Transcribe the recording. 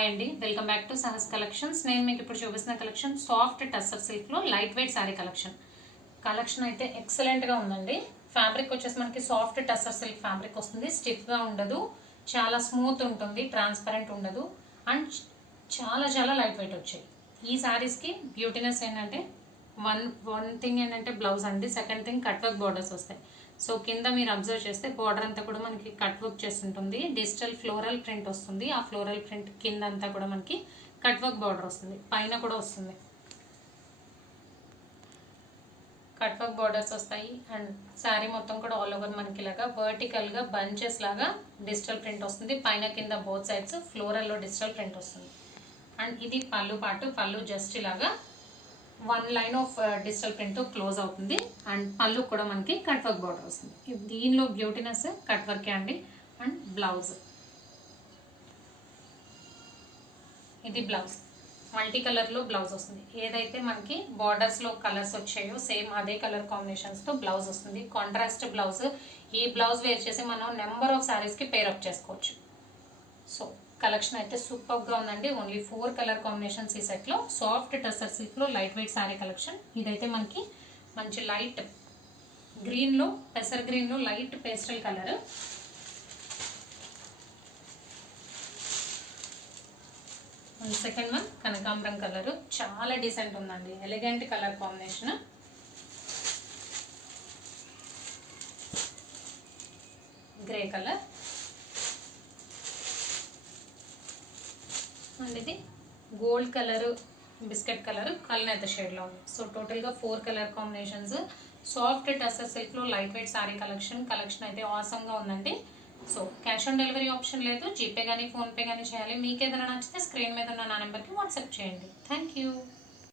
Hi అండి, welcome back to Sahas collections. నేను మీకు ఇప్పుడు చూపిస్తున్న కలెక్షన్ సాఫ్ట్ టస్సర్ సిల్క్లో లైట్ వెయిట్ శారీ కలెక్షన్ అయితే ఎక్సలెంట్గా ఉందండి. ఫ్యాబ్రిక్ వచ్చేసి మనకి సాఫ్ట్ టస్సర్ సిల్క్ ఫ్యాబ్రిక్ వస్తుంది. స్టిఫ్గా ఉండదు, చాలా స్మూత్ ఉంటుంది, ట్రాన్స్పరెంట్ ఉండదు అండ్ చాలా చాలా లైట్ వెయిట్ వచ్చాయి. ఈ శారీస్కి బ్యూటీనెస్ ఏంటంటే వన్ థింగ్ ఏంటంటే బ్లౌజ్ అండి. Second thing cut work borders వస్తాయి. సో కింద మీరు అబ్జర్వ్ చేస్తే బోర్డర్ అంతా కూడా మనకి కట్ వర్క్ చేస్తుంటుంది. డిజిటల్ ఫ్లోరల్ ప్రింట్ వస్తుంది. ఆ ఫ్లోరల్ ప్రింట్ కింద అంతా కూడా మనకి కట్ వర్క్ బోర్డర్ వస్తుంది, పైన కూడా వస్తుంది. కట్ వర్క్ బోర్డర్స్ వస్తాయి అండ్ శారీ మొత్తం కూడా ఆల్ ఓవర్ మనకి ఇలాగా వర్టికల్గా బంచెస్ లాగా డిజిటల్ ప్రింట్ వస్తుంది. పైన కింద బోత్ సైడ్స్ ఫ్లోరల్లో డిజిటల్ ప్రింట్ వస్తుంది. అండ్ ఇది పళ్ళు జస్ట్ ఇలాగా వన్ లైన్ ఆఫ్ డిజిటల్ ప్రింట్తో క్లోజ్ అవుతుంది. అండ్ పళ్ళు కూడా మనకి కట్ వర్క్ బార్డర్ వస్తుంది. దీనిలో బ్యూటీనెస్ కట్ వర్కే అండి. అండ్ బ్లౌజ్, ఇది బ్లౌజ్ మల్టీ కలర్లో బ్లౌజ్ వస్తుంది. ఏదైతే మనకి బార్డర్స్లో కలర్స్ వచ్చాయో సేమ్ అదే కలర్ కాంబినేషన్స్తో బ్లౌజ్ వస్తుంది. Contrast blouse. ఈ బ్లౌజ్ వేర్ చేసి మనం నెంబర్ ఆఫ్ శారీస్కి పేరప్ చేసుకోవచ్చు. సో కలెక్షన్ అయితే సూపర్గా ఉందండి. ఓన్లీ 4 కలర్ కాంబినేషన్స్ ఈ సెట్లో. సాఫ్ట్ టస్సర్ సిల్క్లో లైట్ వెయిట్ శారీ కలెక్షన్. ఇదైతే మనకి మంచి లైట్ గ్రీన్లో, పెసర్ గ్రీన్లో light pastel colour. Second one కనకాంబరం కలర్. చాలా డీసెంట్ ఉందండి, elegant colour combination. Grey colour and ఇది గోల్డ్ కలర్, బిస్కెట్ కలర్, కల్నేత షేడ్లో ఉంది. సో టోటల్గా 4 కలర్ కాంబినేషన్స్. సాఫ్ట్ టస్సర్ సిల్క్లో లైట్ వెయిట్ శారీ కలెక్షన్ అయితే ఆసమ్గా ఉందండి. So cash on delivery option లేదు. జీపే కానీ ఫోన్పే కానీ చేయాలి. మీకు ఏదైనా నచ్చితే స్క్రీన్ మీద ఉన్న నా నెంబర్కి వాట్సాప్ చేయండి. Thank you.